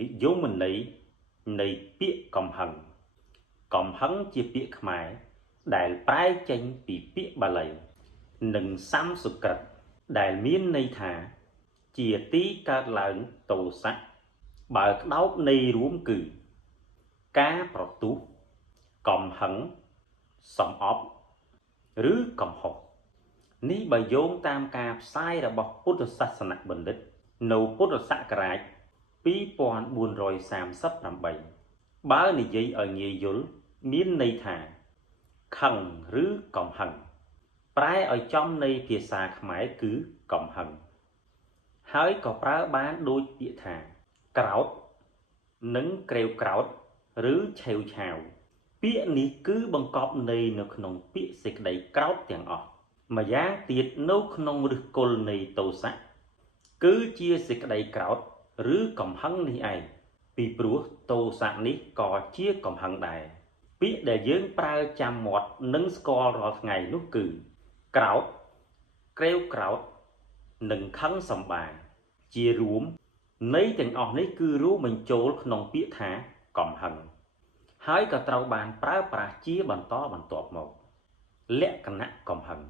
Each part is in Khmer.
និយមន័យនៃពាក្យកំហឹងកំហឹងជាពាក្យខ្មែរដែលប្រែចេញពីពាក្យបាលីនិងសំស្ក្រឹតដែលមានន័យថាជាទីកើតឡើងទោសៈបើក្តោបន័យរួមគឺការប្រទុះកំហឹងសំអប់ឬកំហុសនេះបើយោងតាមការផ្សាយរបស់ពុទ្ធសាសនបណ្ឌិតនៅពុទ្ធសករាជ2438បើនិយាយឲ្យងាយយល់មានន័យថាខឹងឬកំហឹងប្រែឲ្យចំនៃភាសាខ្មែរគឺកំហឹងហើយក៏ប្រើបានដូចពាក្យថាក្រោធនិងក្រេវក្រោធឬឆេវឆាវពាក្យនេះគឺបង្កប់ន័យនៅក្នុងពាក្យសេចក្តីក្រោធទាំងអស់ម្យ៉ាងទៀតនៅក្នុងឫសគល់នៃទោសៈគឺជាសេចក្តីក្រោធឬកំហឹងនេះឯងពីព្រោះទោសៈនេះក៏ជាកំហឹងដែរពាក្យដែលយើងប្រើចាំមាត់និងស្គាល់រាល់ថ្ងៃនោះគឺក្រោធក្រេវក្រោធនិងខឹងសម្បាជារួមន័យទាំងអស់នេះគឺរួមបញ្ចូលក្នុងពាក្យថាកំហឹងហើយក៏ត្រូវបានប្រើប្រាស់ជាបន្តបន្ទាប់មកលក្ខណៈកំហឹង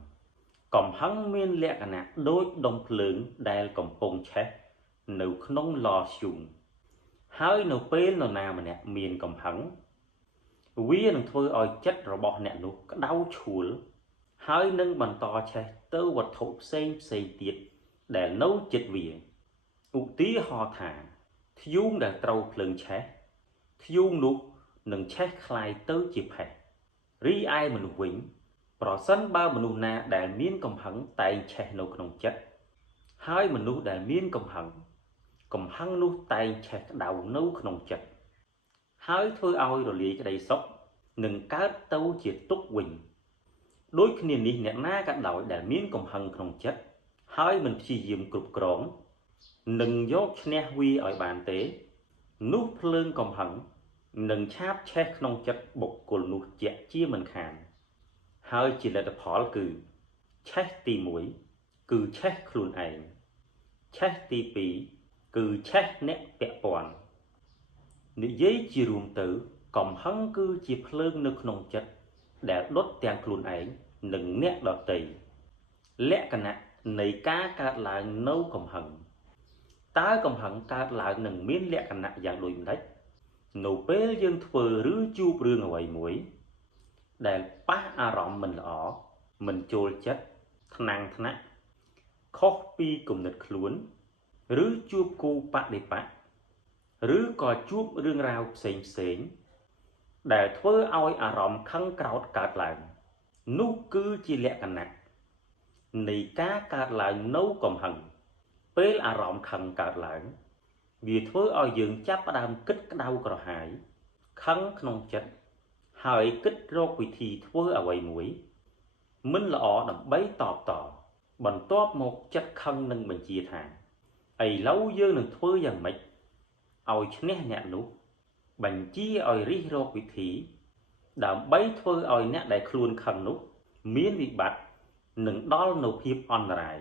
កំហឹងមានលក្ខណៈដូចដុំភ្លើងដែលកំពុងឆេះនៅក្នុងឡធ្យូងហើយនៅពេលនរណាម្នាក់មានកំហឹងវានឹងធ្វើឲ្យចិត្តរបស់អ្នកនោះក្តៅឆួលហើយនឹងបន្តឆេះទៅវត្ថុផ្សេងទៀតដែលនៅជិតវាឧទាហរណ៍ថាធ្យូងដែលត្រូវភ្លើងឆេះធ្យូងនោះនឹងឆេះคล้ายទៅជាផេះរីឯមនុស្សវិញប្រសិនបើមនុស្សណាដែលមានកំហឹងតែងឆេះនៅក្នុងចិត្តហើយមនុស្សដែលមានកំហឹងនោះតែងឆេះក្តៅនៅក្នុងចិត្តហើយធ្វើឲ្យរលាយក្តីសុខនឹងកើតទៅជាទុក្ខវិញដូចគ្នានេះអ្នកណាក៏ដោយដែលមានកំហឹងក្នុងចិត្តហើយមិនព្យាយាមគ្រប់គ្រងនឹងយកឈ្នះវាឲ្យបានទេនោះភ្លើងកំហឹងនឹងឆាបឆេះក្នុងចិត្តបុគ្គលនោះជាក់ជាមិនខានហើយជាលទ្ធផលគឺឆេះទី1គឺឆេះខ្លួនឯងឆេះទី2គឺឆេះអ្នកពាក់ព័ន្ធនិយាយជារួមទៅកំហឹងគឺជាភ្លើងនៅក្នុងចិត្តដែលដុតទាំងខ្លួនឯងនិងអ្នកដទៃលក្ខណៈនៃការកើតឡើងនៅកំហឹងតើកំហឹងកើតឡើងនឹងមានលក្ខណៈយ៉ាងដូចម្តេចនៅពេលយើងធ្វើឬជួបរឿងអ្វីមួយដែលប៉ះអារម្មណ៍មិនល្អមិនចូលចិត្តថ្នាំងថ្នាក់ខុសពីគំនិតខ្លួនឬជួបគូបដិបត្តិឬក៏ជួបរឿងរ៉ាវផ្សេងដែលធ្វើឲ្យអារម្មណ៍ខឹងក្រោធកើតឡើងនោះគឺជាលក្ខណៈនៃការកើតឡើងនៅកំហឹងពេលអារម្មណ៍ខឹងកើតឡើងវាធ្វើឲ្យយើងចាប់ផ្ដើមគិតក្តៅក្រហាយខឹងក្នុងចិត្តហើយគិតរកវិធីធ្វើអ្វីមួយមិនល្អដើម្បីតបតបន្ទាប់មកចិត្តខឹងនឹងបញ្ជាថាឥឡូវយើងនឹងធ្វើយ៉ាងម៉េចឲ្យឈ្នះអ្នកនោះបញ្ជាឲ្យរិះរកវិធីដើម្បីធ្វើឲ្យអ្នកដែលខ្លួនខឹងនោះមានវិបត្តិនិងដល់នូវភាពអន្តរាយ